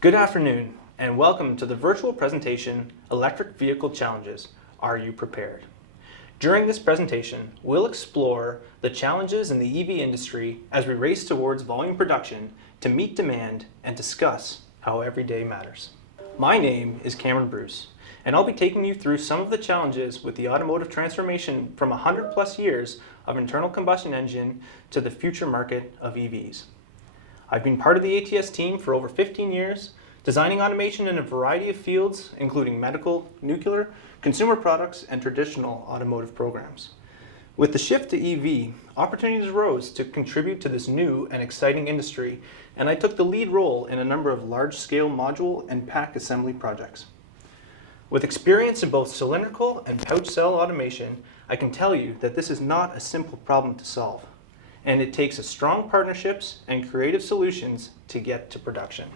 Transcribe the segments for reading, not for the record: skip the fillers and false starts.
Good afternoon, and welcome to the virtual presentation, Electric Vehicle Challenges. Are you prepared? During this presentation, we'll explore the challenges in the EV industry as we race towards volume production to meet demand and discuss how every day matters. My name is Cameron Bruce, and I'll be taking you through some of the challenges with the automotive transformation from 100 plus years of internal combustion engine to the future market of EVs. I've been part of the ATS team for over 15 years, designing automation in a variety of fields, including medical, nuclear, consumer products, and traditional automotive programs. With the shift to EV, opportunities arose to contribute to this new and exciting industry, and I took the lead role in a number of large-scale module and pack assembly projects. With experience in both cylindrical and pouch cell automation, I can tell you that this is not a simple problem to solve, and it takes strong partnerships and creative solutions to get to production.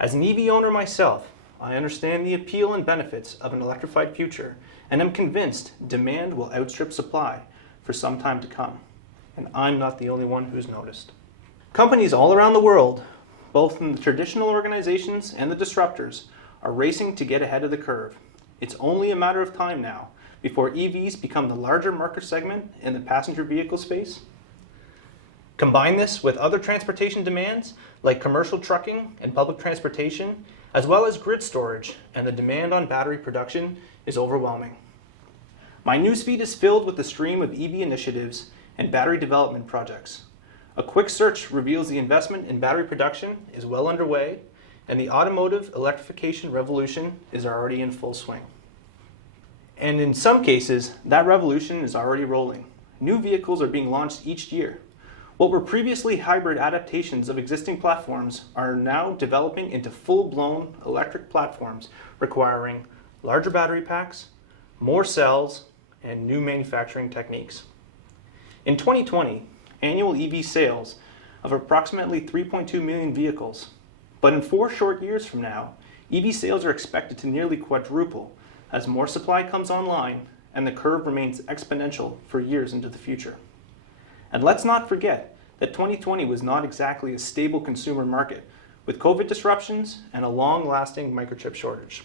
As an EV owner myself, I understand the appeal and benefits of an electrified future, and am convinced demand will outstrip supply for some time to come. And I'm not the only one who's noticed. Companies all around the world, both in the traditional organizations and the disruptors, are racing to get ahead of the curve. It's only a matter of time now before EVs become the larger market segment in the passenger vehicle space. Combine this with other transportation demands like commercial trucking and public transportation, as well as grid storage, and the demand on battery production is overwhelming. My newsfeed is filled with the stream of EV initiatives and battery development projects. A quick search reveals the investment in battery production is well underway, and the automotive electrification revolution is already in full swing. And in some cases, that revolution is already rolling. New vehicles are being launched each year. What were previously hybrid adaptations of existing platforms are now developing into full-blown electric platforms requiring larger battery packs, more cells, and new manufacturing techniques. In 2020, annual EV sales of approximately 3.2 million vehicles, but in 4 short years from now, EV sales are expected to nearly quadruple as more supply comes online and the curve remains exponential for years into the future. And let's not forget that 2020 was not exactly a stable consumer market, with COVID disruptions and a long-lasting microchip shortage.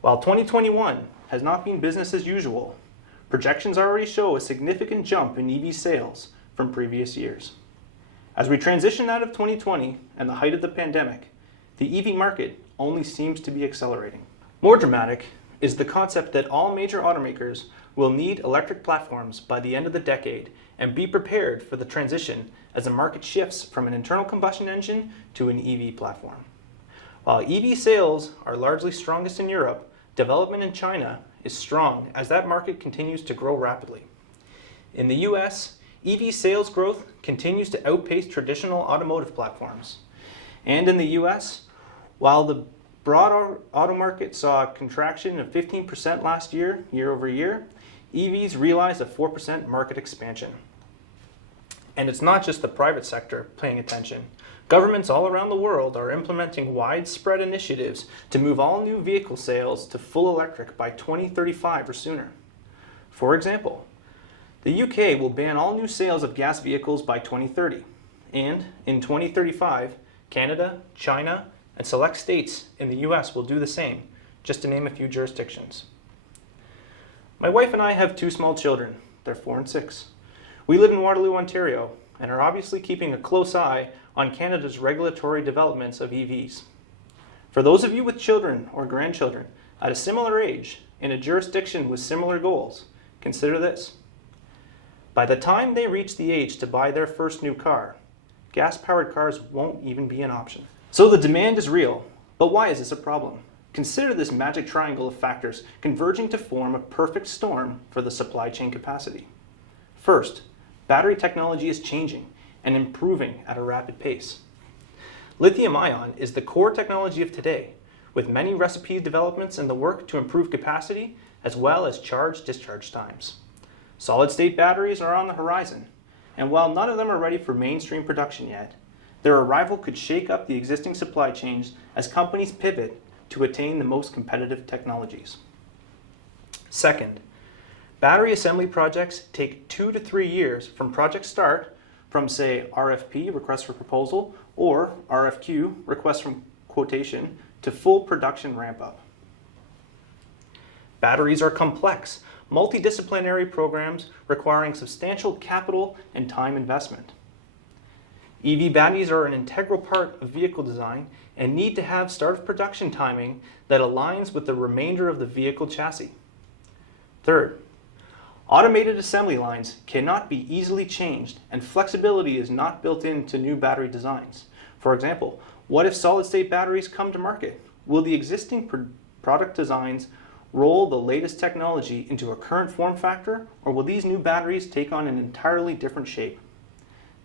While 2021 has not been business as usual, projections already show a significant jump in EV sales from previous years. As we transition out of 2020 and the height of the pandemic, the EV market only seems to be accelerating. More dramatic is the concept that all major automakers will need electric platforms by the end of the decade and be prepared for the transition as the market shifts from an internal combustion engine to an EV platform. While EV sales are largely strongest in Europe, development in China is strong as that market continues to grow rapidly. In the US, EV sales growth continues to outpace traditional automotive platforms. And in the US, while the broad auto market saw a contraction of 15% last year, year over year, EVs realized a 4% market expansion. And it's not just the private sector paying attention. Governments all around the world are implementing widespread initiatives to move all new vehicle sales to full electric by 2035 or sooner. For example, the UK will ban all new sales of gas vehicles by 2030. And in 2035, Canada, China, and select states in the US will do the same, just to name a few jurisdictions. My wife and I have 2 small children. They're 4 and 6. We live in Waterloo, Ontario, and are obviously keeping a close eye on Canada's regulatory developments of EVs. For those of you with children or grandchildren at a similar age in a jurisdiction with similar goals, consider this. By the time they reach the age to buy their first new car, gas-powered cars won't even be an option. So the demand is real, but why is this a problem? Consider this magic triangle of factors converging to form a perfect storm for the supply chain capacity. First, battery technology is changing and improving at a rapid pace. Lithium-ion is the core technology of today, with many recipe developments in the work to improve capacity as well as charge-discharge times. Solid-state batteries are on the horizon, and while none of them are ready for mainstream production yet, their arrival could shake up the existing supply chains as companies pivot to attain the most competitive technologies. Second, battery assembly projects take 2 to 3 years from project start from, say, RFP, request for proposal, or RFQ, request from quotation, to full production ramp-up. Batteries are complex, multidisciplinary programs requiring substantial capital and time investment. EV batteries are an integral part of vehicle design and need to have start of production timing that aligns with the remainder of the vehicle chassis. Third, automated assembly lines cannot be easily changed, and flexibility is not built into new battery designs. For example, what if solid-state batteries come to market? Will the existing product designs roll the latest technology into a current form factor, or will these new batteries take on an entirely different shape?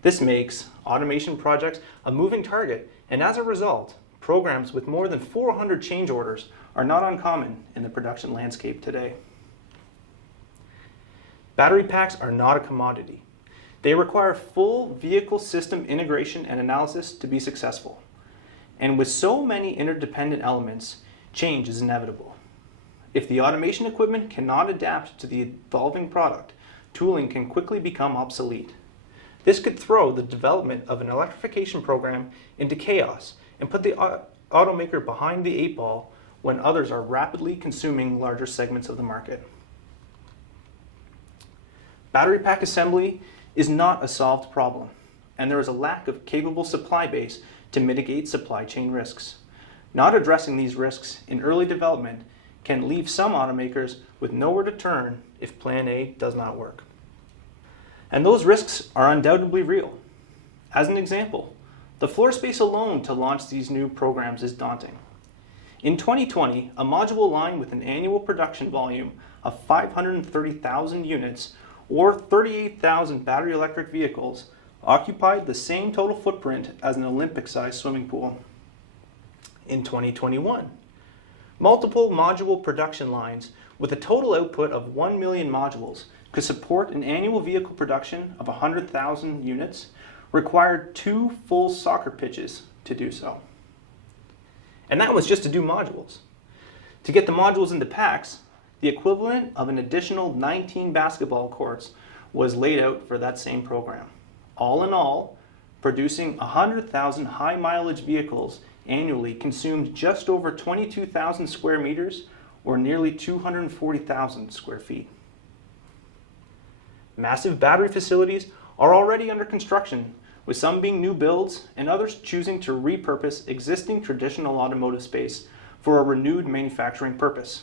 This makes automation projects a moving target, and as a result, programs with more than 400 change orders are not uncommon in the production landscape today. Battery packs are not a commodity. They require full vehicle system integration and analysis to be successful. And with so many interdependent elements, change is inevitable. If the automation equipment cannot adapt to the evolving product, tooling can quickly become obsolete. This could throw the development of an electrification program into chaos and put the automaker behind the eight ball when others are rapidly consuming larger segments of the market. Battery pack assembly is not a solved problem, and there is a lack of capable supply base to mitigate supply chain risks. Not addressing these risks in early development can leave some automakers with nowhere to turn if Plan A does not work. And those risks are undoubtedly real. As an example, the floor space alone to launch these new programs is daunting. In 2020, a module line with an annual production volume of 530,000 units or 38,000 battery electric vehicles occupied the same total footprint as an Olympic-sized swimming pool. In 2021, multiple module production lines with a total output of 1 million modules could support an annual vehicle production of 100,000 units, required 2 full soccer pitches to do so. And that was just to do modules. To get the modules into packs, the equivalent of an additional 19 basketball courts was laid out for that same program. All in all, producing 100,000 high mileage vehicles annually consumed just over 22,000 square meters or nearly 240,000 square feet. Massive battery facilities are already under construction, with some being new builds and others choosing to repurpose existing traditional automotive space for a renewed manufacturing purpose.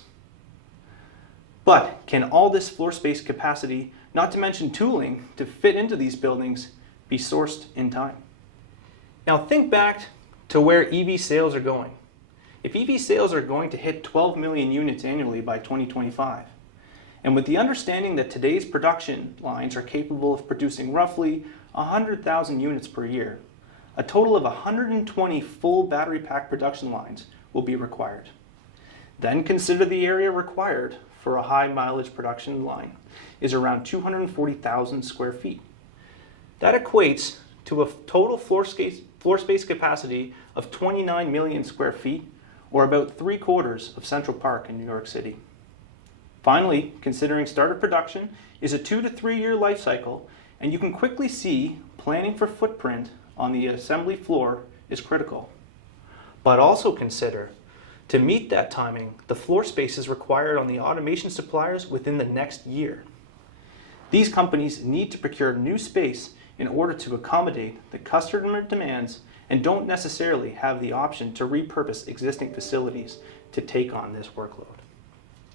But can all this floor space capacity, not to mention tooling, to fit into these buildings be sourced in time? Now think back to where EV sales are going. If EV sales are going to hit 12 million units annually by 2025, and with the understanding that today's production lines are capable of producing roughly 100,000 units per year, a total of 120 full battery pack production lines will be required. Then consider the area required for a high mileage production line is around 240,000 square feet. That equates to a total floor space capacity of 29 million square feet, or about 3/4 of Central Park in New York City. Finally, considering start of production is a 2 to 3 year life cycle, and you can quickly see planning for footprint on the assembly floor is critical. But also consider, to meet that timing, the floor space is required on the automation suppliers within the next year. These companies need to procure new space in order to accommodate the customer demands and don't necessarily have the option to repurpose existing facilities to take on this workload.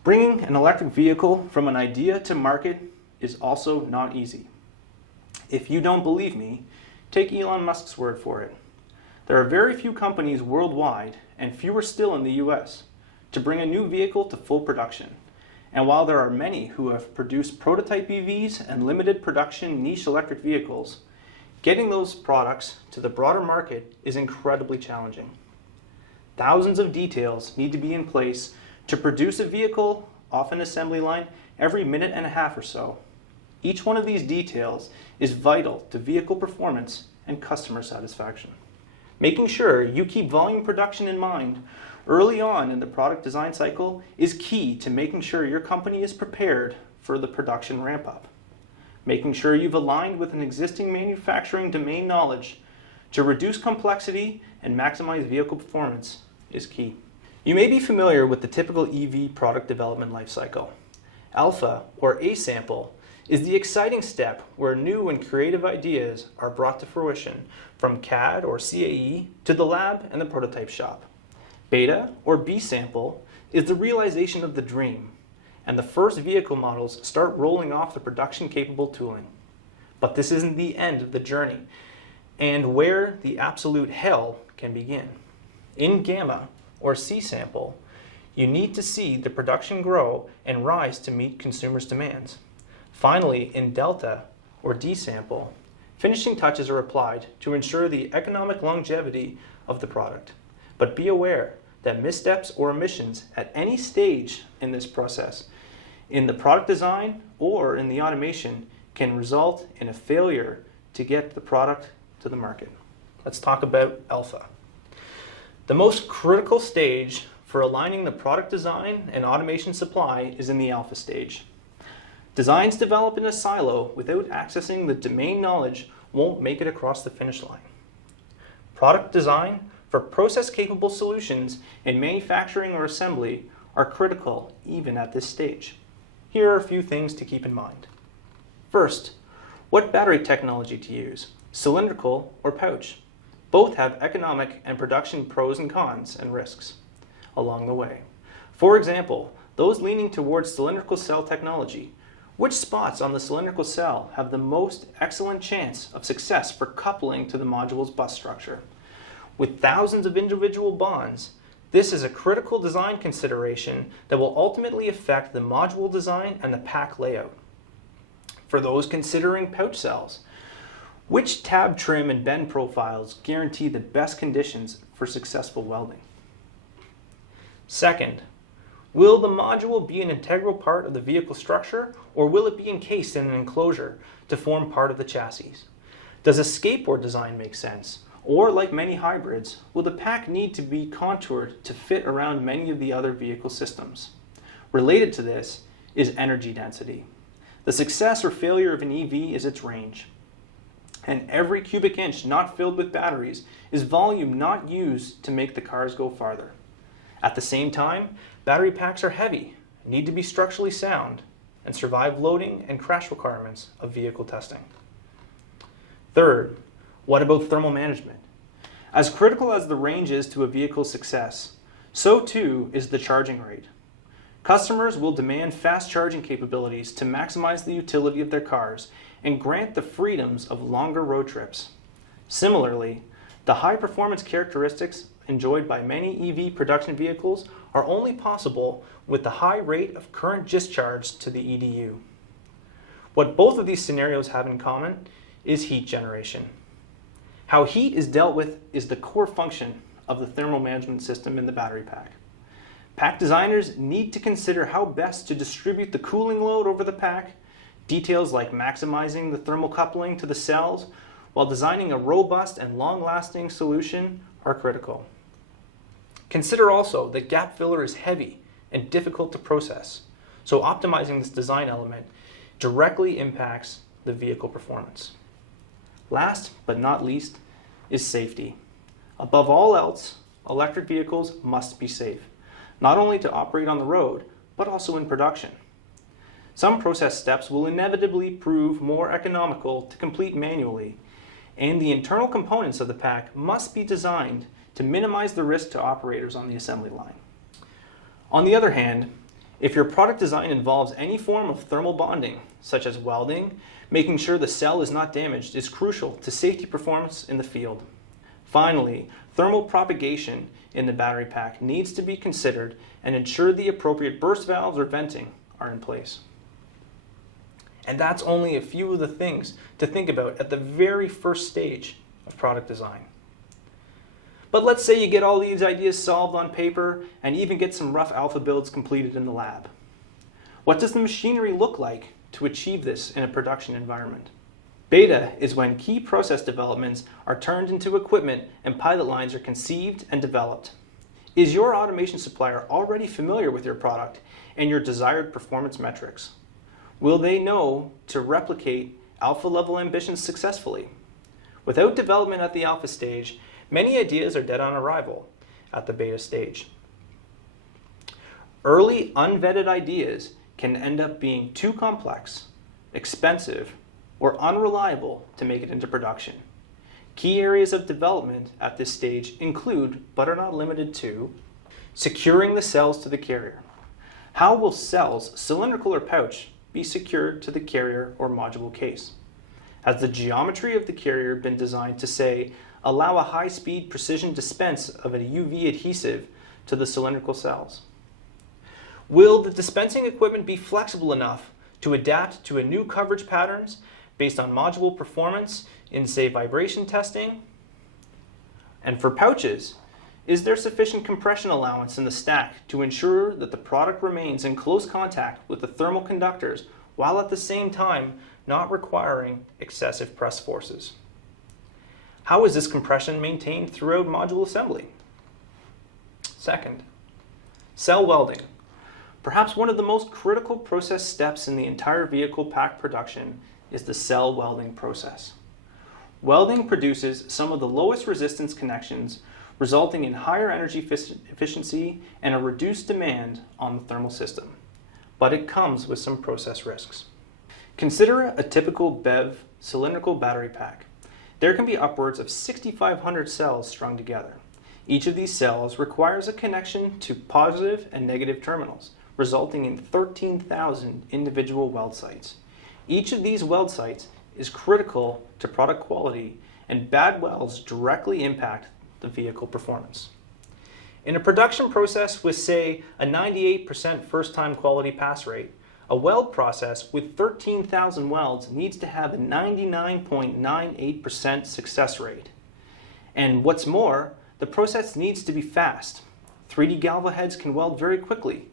Bringing an electric vehicle from an idea to market is also not easy. If you don't believe me, take Elon Musk's word for it. There are very few companies worldwide, and fewer still in the US, to bring a new vehicle to full production. And while there are many who have produced prototype EVs and limited production niche electric vehicles, getting those products to the broader market is incredibly challenging. Thousands of details need to be in place to produce a vehicle off an assembly line every minute and a half or so. Each one of these details is vital to vehicle performance and customer satisfaction. Making sure you keep volume production in mind early on in the product design cycle is key to making sure your company is prepared for the production ramp-up. Making sure you've aligned with an existing manufacturing domain knowledge to reduce complexity and maximize vehicle performance is key. You may be familiar with the typical EV product development lifecycle. Alpha, or A-sample, is the exciting step where new and creative ideas are brought to fruition from CAD or CAE to the lab and the prototype shop. Beta, or B-sample, is the realization of the dream, and the first vehicle models start rolling off the production-capable tooling. But this isn't the end of the journey, and where the absolute hell can begin. In Gamma, or C-sample, you need to see the production grow and rise to meet consumers' demands. Finally, in Delta, or D-sample, finishing touches are applied to ensure the economic longevity of the product. But be aware that missteps or omissions at any stage in this process, in the product design or in the automation, can result in a failure to get the product to the market. Let's talk about Alpha. The most critical stage for aligning the product design and automation supply is in the Alpha stage. Designs developed in a silo without accessing the domain knowledge won't make it across the finish line. Product design for process-capable solutions in manufacturing or assembly are critical even at this stage. Here are a few things to keep in mind. First, what battery technology to use, cylindrical or pouch? Both have economic and production pros and cons and risks along the way. For example, those leaning towards cylindrical cell technology, which spots on the cylindrical cell have the most excellent chance of success for coupling to the module's bus structure? With thousands of individual bonds, this is a critical design consideration that will ultimately affect the module design and the pack layout. For those considering pouch cells, which tab trim and bend profiles guarantee the best conditions for successful welding? Second, will the module be an integral part of the vehicle structure, or will it be encased in an enclosure to form part of the chassis? Does a skateboard design make sense? Or, like many hybrids, will the pack need to be contoured to fit around many of the other vehicle systems? Related to this is energy density. The success or failure of an EV is its range. And every cubic inch not filled with batteries is volume not used to make the cars go farther. At the same time, battery packs are heavy, need to be structurally sound, and survive loading and crash requirements of vehicle testing. Third, what about thermal management? As critical as the range is to a vehicle's success, so too is the charging rate. Customers will demand fast charging capabilities to maximize the utility of their cars and grant the freedoms of longer road trips. Similarly, the high performance characteristics enjoyed by many EV production vehicles are only possible with the high rate of current discharge to the EDU. What both of these scenarios have in common is heat generation. How heat is dealt with is the core function of the thermal management system in the battery pack. Pack designers need to consider how best to distribute the cooling load over the pack. Details like maximizing the thermal coupling to the cells while designing a robust and long-lasting solution are critical. Consider also that gap filler is heavy and difficult to process, so optimizing this design element directly impacts the vehicle performance. Last but not least is safety. Above all else, electric vehicles must be safe, not only to operate on the road, but also in production. Some process steps will inevitably prove more economical to complete manually, and the internal components of the pack must be designed to minimize the risk to operators on the assembly line. On the other hand, if your product design involves any form of thermal bonding, such as welding, making sure the cell is not damaged is crucial to safety performance in the field. Finally, thermal propagation in the battery pack needs to be considered and ensure the appropriate burst valves or venting are in place. And that's only a few of the things to think about at the very first stage of product design. But let's say you get all these ideas solved on paper and even get some rough alpha builds completed in the lab. What does the machinery look like to achieve this in a production environment? Beta is when key process developments are turned into equipment and pilot lines are conceived and developed. Is your automation supplier already familiar with your product and your desired performance metrics? Will they know to replicate alpha level ambitions successfully. Without development at the alpha stage, many ideas are dead on arrival at the beta stage. Early unvetted ideas can end up being too complex, expensive, or unreliable to make it into production. Key areas of development at this stage include, but are not limited to, securing the cells to the carrier. How will cells, cylindrical or pouch, be secured to the carrier or module case? Has the geometry of the carrier been designed to, say, allow a high-speed precision dispense of a UV adhesive to the cylindrical cells? Will the dispensing equipment be flexible enough to adapt to a new coverage patterns based on module performance in, say, vibration testing? And for pouches, is there sufficient compression allowance in the stack to ensure that the product remains in close contact with the thermal conductors while at the same time not requiring excessive press forces? How is this compression maintained throughout module assembly? Second, cell welding. Perhaps one of the most critical process steps in the entire vehicle pack production is the cell welding process. Welding produces some of the lowest resistance connections, resulting in higher energy efficiency and a reduced demand on the thermal system. But it comes with some process risks. Consider a typical BEV cylindrical battery pack. There can be upwards of 6,500 cells strung together. Each of these cells requires a connection to positive and negative terminals, resulting in 13,000 individual weld sites. Each of these weld sites is critical to product quality, and bad welds directly impact the vehicle performance. In a production process with, say, a 98% first-time quality pass rate, a weld process with 13,000 welds needs to have a 99.98% success rate. And what's more, the process needs to be fast. 3D Galva heads can weld very quickly,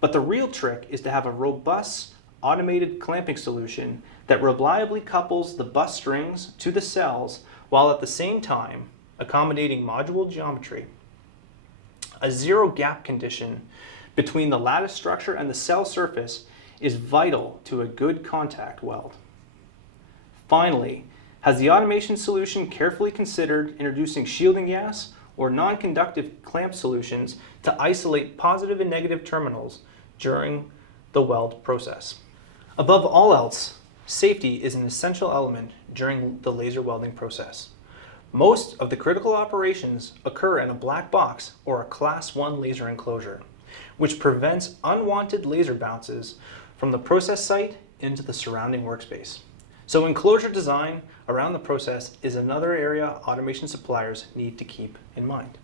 but the real trick is to have a robust automated clamping solution that reliably couples the bus strings to the cells while at the same time accommodating module geometry. A zero gap condition between the lattice structure and the cell surface is vital to a good contact weld. Finally, has the automation solution carefully considered introducing shielding gas or non-conductive clamp solutions to isolate positive and negative terminals during the weld process? Above all else, safety is an essential element during the laser welding process. Most of the critical operations occur in a black box or a Class 1 laser enclosure, which prevents unwanted laser bounces from the process site into the surrounding workspace. So enclosure design around the process is another area automation suppliers need to keep in mind.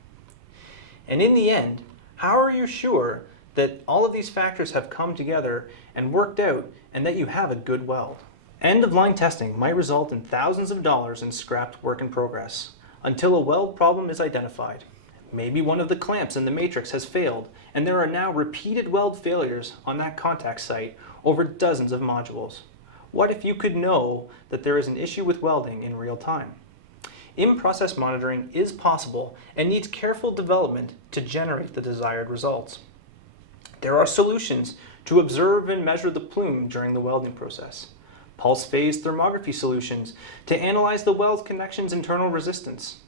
And in the end, how are you sure that all of these factors have come together and worked out and that you have a good weld? End-of-line testing might result in thousands of dollars in scrapped work in progress until a weld problem is identified. Maybe one of the clamps in the matrix has failed, and there are now repeated weld failures on that contact site over dozens of modules. What if you could know that there is an issue with welding in real time? In-process monitoring is possible and needs careful development to generate the desired results. There are solutions to observe and measure the plume during the welding process. Pulse phase thermography solutions to analyze the weld connection's internal resistance.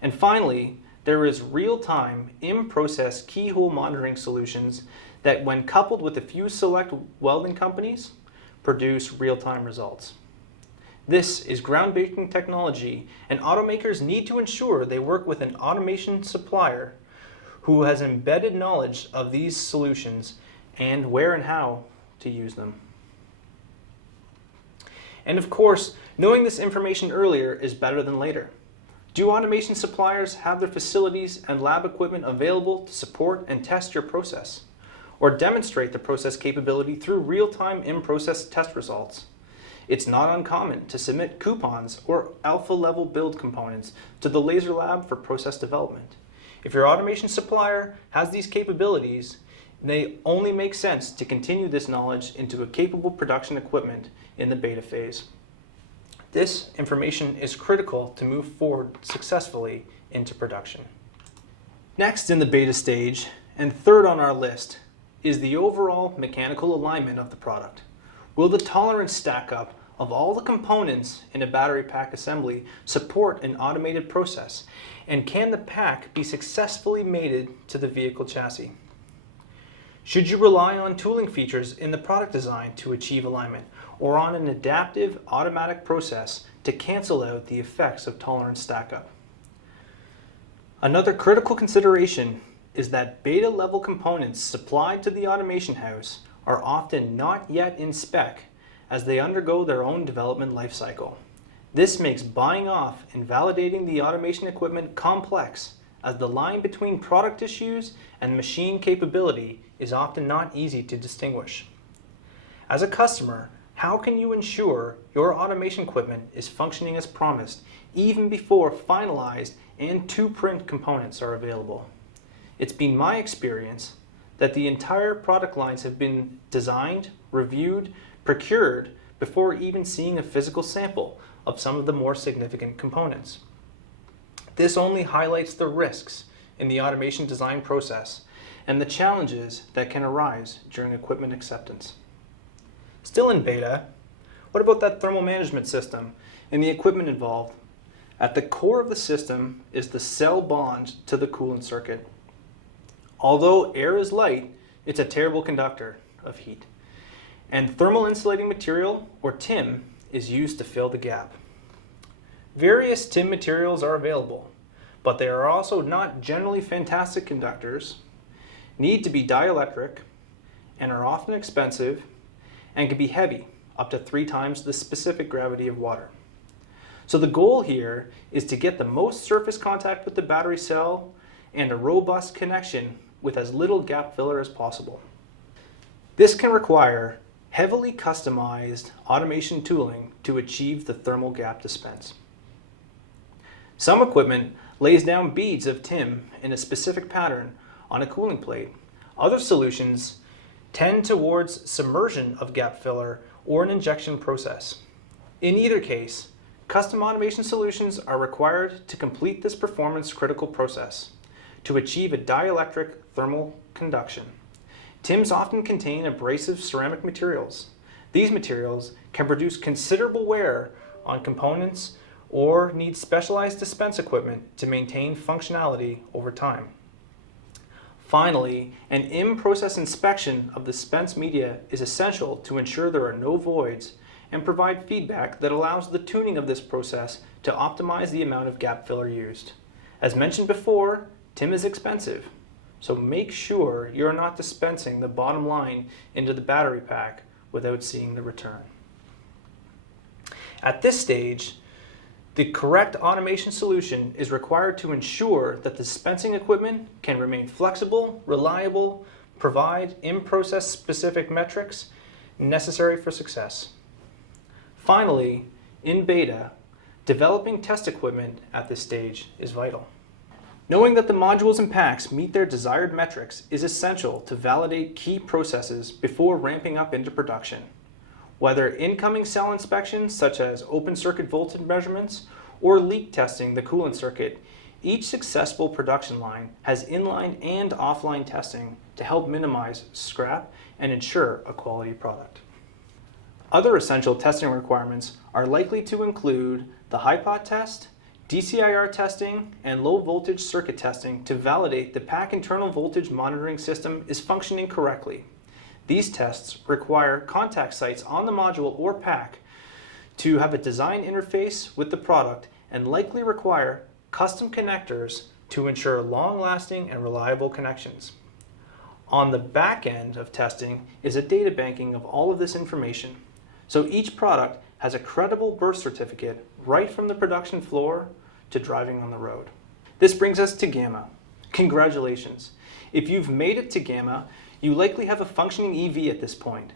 And finally, there is real-time, in-process keyhole monitoring solutions that, when coupled with a few select welding companies, produce real-time results. This is groundbreaking technology, and automakers need to ensure they work with an automation supplier who has embedded knowledge of these solutions and where and how to use them. And of course, knowing this information earlier is better than later. Do automation suppliers have their facilities and lab equipment available to support and test your process, or demonstrate the process capability through real-time in-process test results? It's not uncommon to submit coupons or alpha-level build components to the Laser Lab for process development. If your automation supplier has these capabilities, they only make sense to continue this knowledge into a capable production equipment in the beta phase. This information is critical to move forward successfully into production. Next in the beta stage, and third on our list, is the overall mechanical alignment of the product. Will the tolerance stack up of all the components in a battery pack assembly support an automated process? And can the pack be successfully mated to the vehicle chassis? Should you rely on tooling features in the product design to achieve alignment, or on an adaptive automatic process to cancel out the effects of tolerance stackup? Another critical consideration is that beta level components supplied to the automation house are often not yet in spec as they undergo their own development lifecycle. This makes buying off and validating the automation equipment complex, as the line between product issues and machine capability is often not easy to distinguish. As a customer, how can you ensure your automation equipment is functioning as promised even before finalized and to-print components are available? It's been my experience that the entire product lines have been designed, reviewed, procured before even seeing a physical sample of some of the more significant components. This only highlights the risks in the automation design process and the challenges that can arise during equipment acceptance. Still in beta, what about that thermal management system and the equipment involved? At the core of the system is the cell bond to the coolant circuit. Although air is light, it's a terrible conductor of heat. And thermal insulating material, or TIM, is used to fill the gap. Various TIM materials are available, but they are also not generally fantastic conductors, need to be dielectric, and are often expensive, and can be heavy, up to 3 times the specific gravity of water. So the goal here is to get the most surface contact with the battery cell and a robust connection with as little gap filler as possible. This can require heavily customized automation tooling to achieve the thermal gap dispense. Some equipment lays down beads of TIM in a specific pattern on a cooling plate. Other solutions tend towards submersion of gap filler or an injection process. In either case, custom automation solutions are required to complete this performance critical process to achieve a dielectric thermal conduction. TIMs often contain abrasive ceramic materials. These materials can produce considerable wear on components or need specialized dispense equipment to maintain functionality over time. Finally, an in-process inspection of the dispense media is essential to ensure there are no voids and provide feedback that allows the tuning of this process to optimize the amount of gap filler used. As mentioned before, TIM is expensive, so make sure you're not dispensing the bottom line into the battery pack without seeing the return. At this stage, the correct automation solution is required to ensure that the dispensing equipment can remain flexible, reliable, provide in-process specific metrics necessary for success. Finally, in beta, developing test equipment at this stage is vital. Knowing that the modules and packs meet their desired metrics is essential to validate key processes before ramping up into production. Whether incoming cell inspections such as open circuit voltage measurements or leak testing the coolant circuit, each successful production line has inline and offline testing to help minimize scrap and ensure a quality product. Other essential testing requirements are likely to include the HIPOT test, DCIR testing, and low voltage circuit testing to validate the pack internal voltage monitoring system is functioning correctly. These tests require contact sites on the module or pack to have a design interface with the product and likely require custom connectors to ensure long-lasting and reliable connections. On the back end of testing is a data banking of all of this information, so each product has a credible birth certificate right from the production floor to driving on the road. This brings us to Gamma. Congratulations. If you've made it to Gamma, you likely have a functioning EV at this point.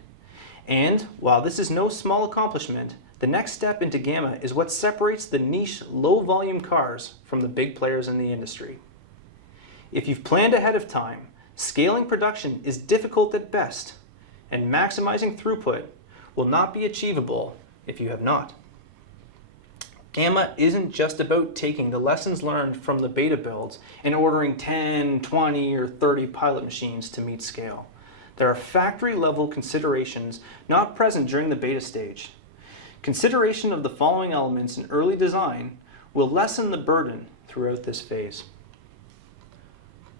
And while this is no small accomplishment, the next step into Gamma is what separates the niche low-volume cars from the big players in the industry. If you've planned ahead of time, scaling production is difficult at best, and maximizing throughput will not be achievable if you have not. Gamma isn't just about taking the lessons learned from the beta builds and ordering 10, 20, or 30 pilot machines to meet scale. There are factory-level considerations not present during the beta stage. Consideration of the following elements in early design will lessen the burden throughout this phase.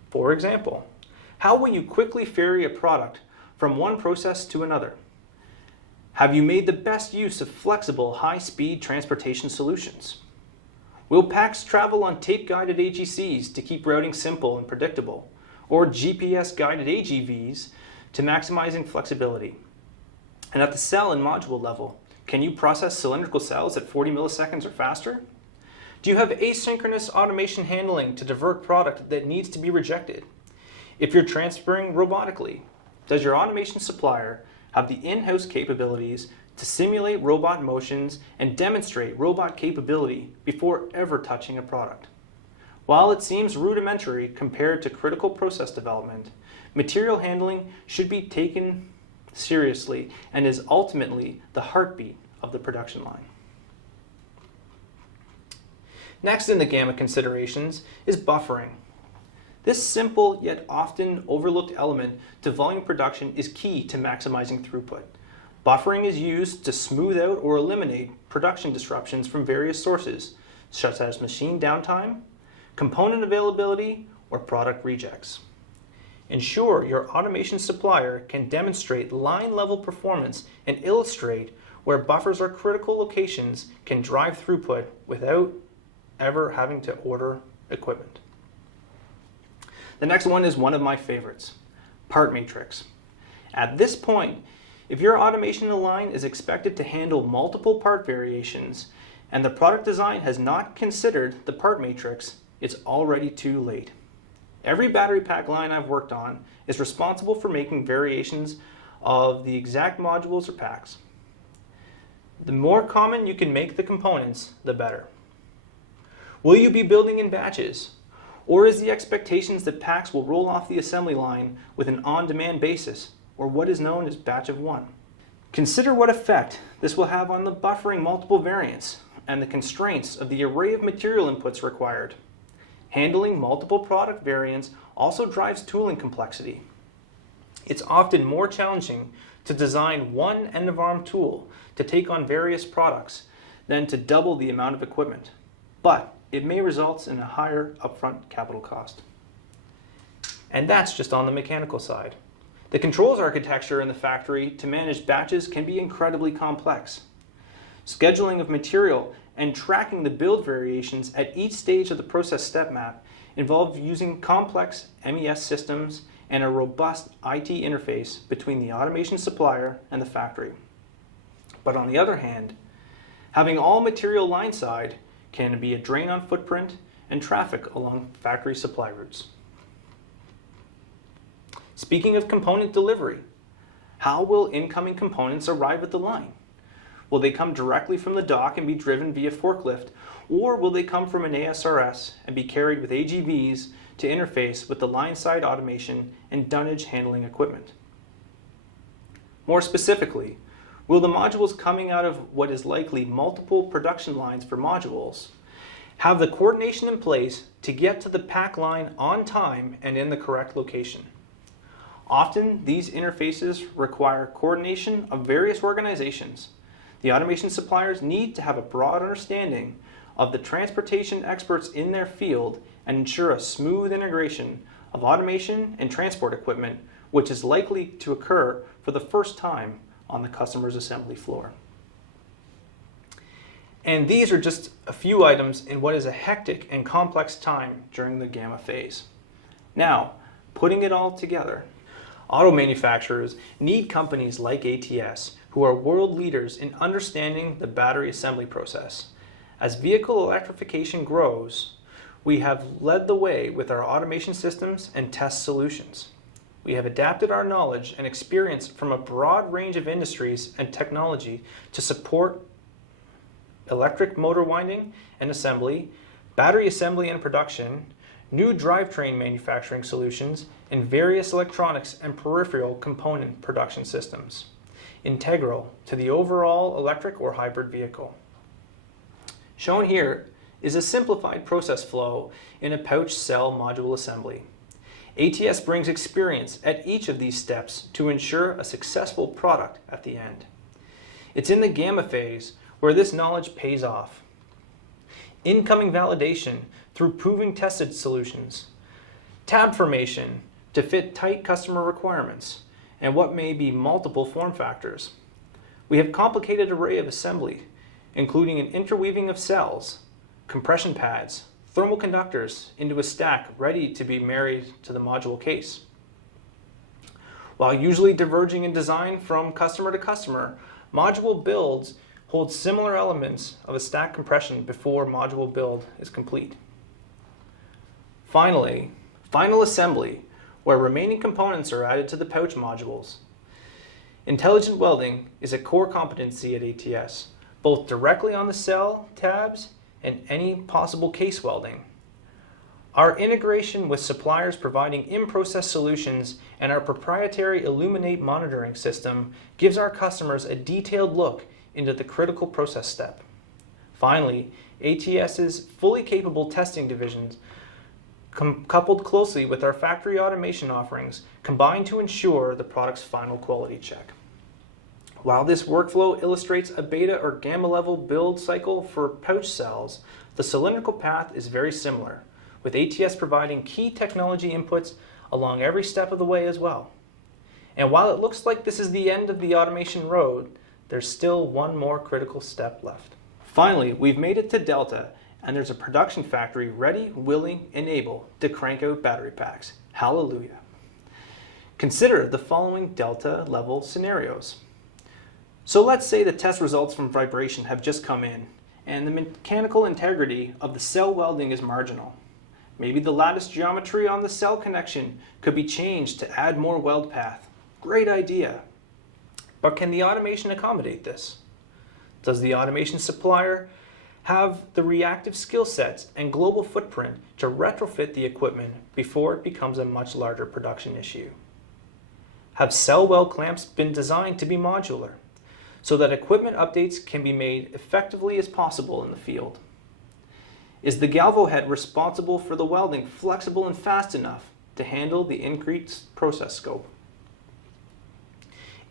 For example, how will you quickly ferry a product from one process to another? Have you made the best use of flexible, high-speed transportation solutions? Will packs travel on tape-guided AGCs to keep routing simple and predictable, or GPS-guided AGVs to maximizing flexibility? And at the cell and module level, can you process cylindrical cells at 40 milliseconds or faster? Do you have asynchronous automation handling to divert product that needs to be rejected? If you're transferring robotically, does your automation supplier have the in-house capabilities to simulate robot motions and demonstrate robot capability before ever touching a product? While it seems rudimentary compared to critical process development, material handling should be taken seriously and is ultimately the heartbeat of the production line. Next in the gamma considerations is buffering. This simple yet often overlooked element to volume production is key to maximizing throughput. Buffering is used to smooth out or eliminate production disruptions from various sources, such as machine downtime, component availability, or product rejects. Ensure your automation supplier can demonstrate line-level performance and illustrate where buffers or critical locations can drive throughput without ever having to order equipment. The next one is one of my favorites, part matrix. At this point, if your automation line is expected to handle multiple part variations and the product design has not considered the part matrix, it's already too late. Every battery pack line I've worked on is responsible for making variations of the exact modules or packs. The more common you can make the components, the better. Will you be building in batches? Or is the expectations that packs will roll off the assembly line with an on-demand basis, or what is known as batch of one? Consider what effect this will have on the buffering multiple variants and the constraints of the array of material inputs required. Handling multiple product variants also drives tooling complexity. It's often more challenging to design one end-of-arm tool to take on various products than to double the amount of equipment, but it may result in a higher upfront capital cost. And that's just on the mechanical side. The controls architecture in the factory to manage batches can be incredibly complex. Scheduling of material and tracking the build variations at each stage of the process step map involve using complex MES systems and a robust IT interface between the automation supplier and the factory. But on the other hand, having all material line side can be a drain on footprint and traffic along factory supply routes. Speaking of component delivery, how will incoming components arrive at the line? Will they come directly from the dock and be driven via forklift, or will they come from an ASRS and be carried with AGVs to interface with the line-side automation and dunnage handling equipment? More specifically, will the modules coming out of what is likely multiple production lines for modules have the coordination in place to get to the pack line on time and in the correct location? Often, these interfaces require coordination of various organizations. The automation suppliers need to have a broad understanding of the transportation experts in their field and ensure a smooth integration of automation and transport equipment, which is likely to occur for the first time on the customer's assembly floor. And these are just a few items in what is a hectic and complex time during the gamma phase. Now, putting it all together, auto manufacturers need companies like ATS who are world leaders in understanding the battery assembly process. As vehicle electrification grows, we have led the way with our automation systems and test solutions. We have adapted our knowledge and experience from a broad range of industries and technology to support electric motor winding and assembly, battery assembly and production, new drivetrain manufacturing solutions, and various electronics and peripheral component production systems, integral to the overall electric or hybrid vehicle. Shown here is a simplified process flow in a pouch cell module assembly. ATS brings experience at each of these steps to ensure a successful product at the end. It's in the gamma phase where this knowledge pays off. Incoming validation through proving tested solutions. Tab formation to fit tight customer requirements and what may be multiple form factors. We have complicated array of assembly, including an interweaving of cells, compression pads, thermal conductors into a stack ready to be married to the module case. While usually diverging in design from customer to customer, module builds hold similar elements of a stack compression before module build is complete. Finally, final assembly, where remaining components are added to the pouch modules. Intelligent welding is a core competency at ATS, both directly on the cell tabs and any possible case welding. Our integration with suppliers providing in-process solutions and our proprietary Illuminate monitoring system gives our customers a detailed look into the critical process step. Finally, ATS's fully capable testing divisions coupled closely with our factory automation offerings combine to ensure the product's final quality check. While this workflow illustrates a beta or gamma level build cycle for pouch cells, the cylindrical path is very similar, with ATS providing key technology inputs along every step of the way as well. And while it looks like this is the end of the automation road, there's still one more critical step left. Finally, we've made it to Delta, and there's a production factory ready, willing, and able to crank out battery packs. Hallelujah. Consider the following Delta level scenarios. So let's say the test results from vibration have just come in, and the mechanical integrity of the cell welding is marginal. Maybe the lattice geometry on the cell connection could be changed to add more weld path. Great idea. But can the automation accommodate this? Does the automation supplier have the reactive skill sets and global footprint to retrofit the equipment before it becomes a much larger production issue? Have cell weld clamps been designed to be modular so that equipment updates can be made effectively as possible in the field? Is the galvo head responsible for the welding flexible and fast enough to handle the increased process scope?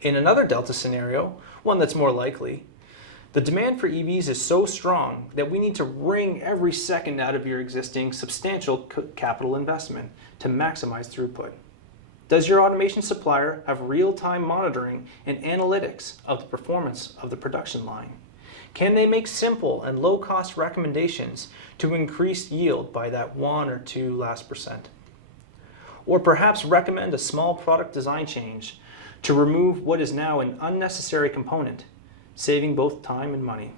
In another Delta scenario, one that's more likely, the demand for EVs is so strong that we need to wring every second out of your existing substantial capital investment to maximize throughput. Does your automation supplier have real-time monitoring and analytics of the performance of the production line? Can they make simple and low-cost recommendations to increase yield by that 1 or 2 last percent? Or perhaps recommend a small product design change to remove what is now an unnecessary component, saving both time and money.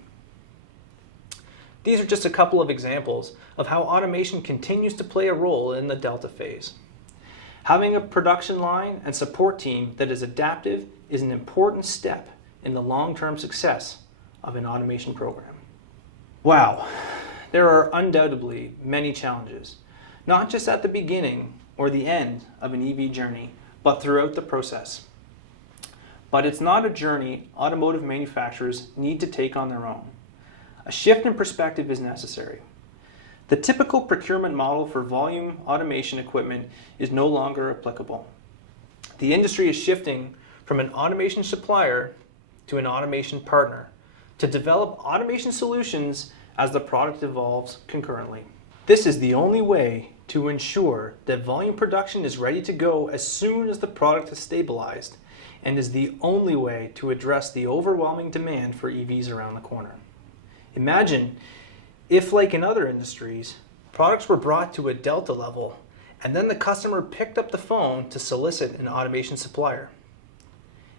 These are just a couple of examples of how automation continues to play a role in the Delta phase. Having a production line and support team that is adaptive is an important step in the long-term success of an automation program. Wow, there are undoubtedly many challenges, not just at the beginning or the end of an EV journey, but throughout the process. But it's not a journey automotive manufacturers need to take on their own. A shift in perspective is necessary. The typical procurement model for volume automation equipment is no longer applicable. The industry is shifting from an automation supplier to an automation partner to develop automation solutions as the product evolves concurrently. This is the only way to ensure that volume production is ready to go as soon as the product is stabilized, and is the only way to address the overwhelming demand for EVs around the corner. Imagine if, like in other industries, products were brought to a Delta level and then the customer picked up the phone to solicit an automation supplier.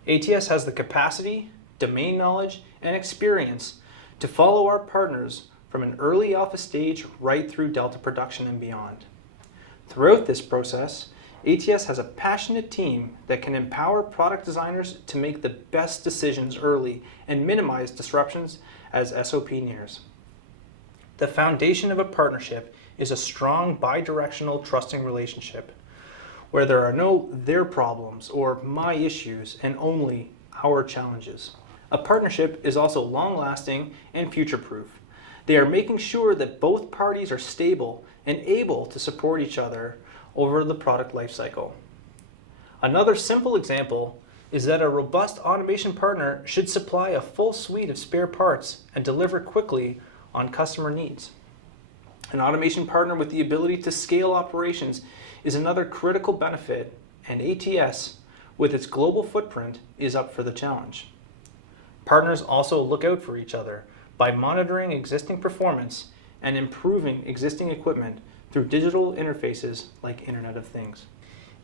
ATS has the capacity, domain knowledge, and experience to follow our partners from an early alpha stage right through Delta production and beyond. Throughout this process, ATS has a passionate team that can empower product designers to make the best decisions early and minimize disruptions as SOP nears. The foundation of a partnership is a strong bi-directional trusting relationship where there are no their problems or my issues and only our challenges. A partnership is also long-lasting and future-proof. They are making sure that both parties are stable and able to support each other over the product lifecycle. Another simple example is that a robust automation partner should supply a full suite of spare parts and deliver quickly on customer needs. An automation partner with the ability to scale operations is another critical benefit, and ATS, with its global footprint, is up for the challenge. Partners also look out for each other by monitoring existing performance and improving existing equipment through digital interfaces like Internet of Things.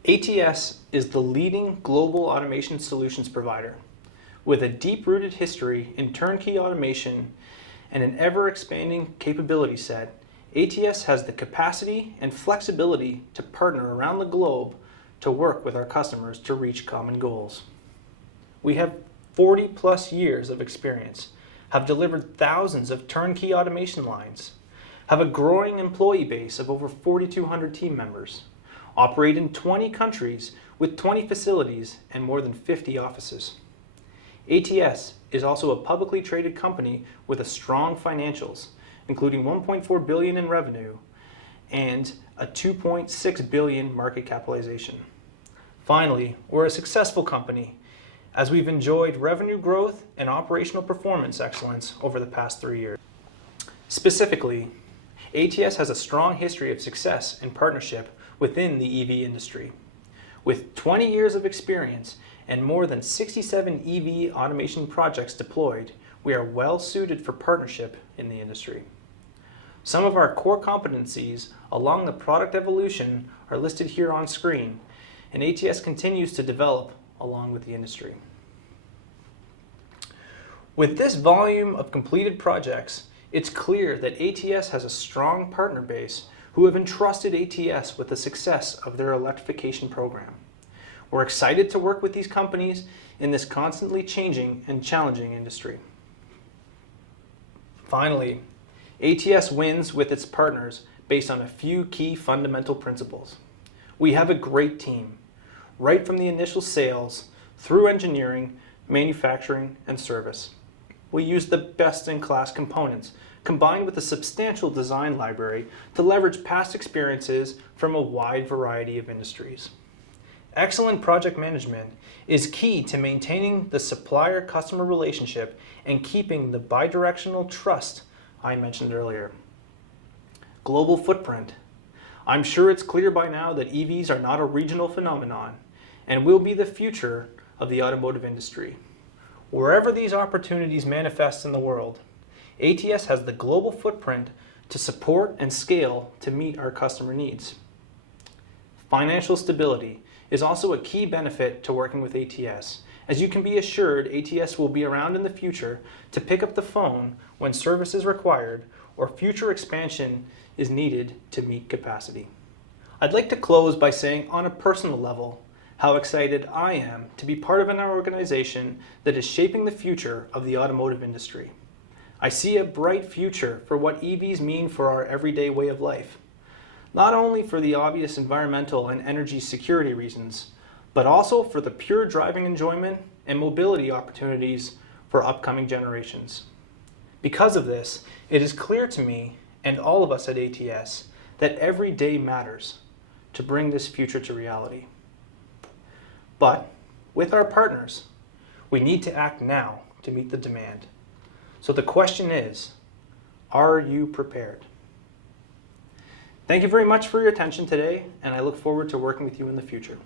ATS is the leading global automation solutions provider. With a deep-rooted history in turnkey automation and an ever-expanding capability set, ATS has the capacity and flexibility to partner around the globe to work with our customers to reach common goals. We have 40+ years of experience, have delivered thousands of turnkey automation lines, have a growing employee base of over 4,200 team members, operate in 20 countries with 20 facilities and more than 50 offices. ATS is also a publicly traded company with a strong financials, including $1.4 billion in revenue and a $2.6 billion market capitalization. Finally, we're a successful company as we've enjoyed revenue growth and operational performance excellence over the past 3 years. Specifically, ATS has a strong history of success and partnership within the EV industry. With 20 years of experience and more than 67 EV automation projects deployed, we are well suited for partnership in the industry. Some of our core competencies along the product evolution are listed here on screen, and ATS continues to develop along with the industry. With this volume of completed projects, it's clear that ATS has a strong partner base who have entrusted ATS with the success of their electrification program. We're excited to work with these companies in this constantly changing and challenging industry. Finally, ATS wins with its partners based on a few key fundamental principles. We have a great team, right from the initial sales through engineering, manufacturing, and service. We use the best-in-class components combined with a substantial design library to leverage past experiences from a wide variety of industries. Excellent project management is key to maintaining the supplier-customer relationship and keeping the bidirectional trust I mentioned earlier. Global footprint. I'm sure it's clear by now that EVs are not a regional phenomenon and will be the future of the automotive industry. Wherever these opportunities manifest in the world, ATS has the global footprint to support and scale to meet our customer needs. Financial stability is also a key benefit to working with ATS, as you can be assured ATS will be around in the future to pick up the phone when service is required or future expansion is needed to meet capacity. I'd like to close by saying on a personal level how excited I am to be part of an organization that is shaping the future of the automotive industry. I see a bright future for what EVs mean for our everyday way of life, not only for the obvious environmental and energy security reasons, but also for the pure driving enjoyment and mobility opportunities for upcoming generations. Because of this, it is clear to me and all of us at ATS that every day matters to bring this future to reality. But with our partners, we need to act now to meet the demand. So the question is, are you prepared? Thank you very much for your attention today, and I look forward to working with you in the future.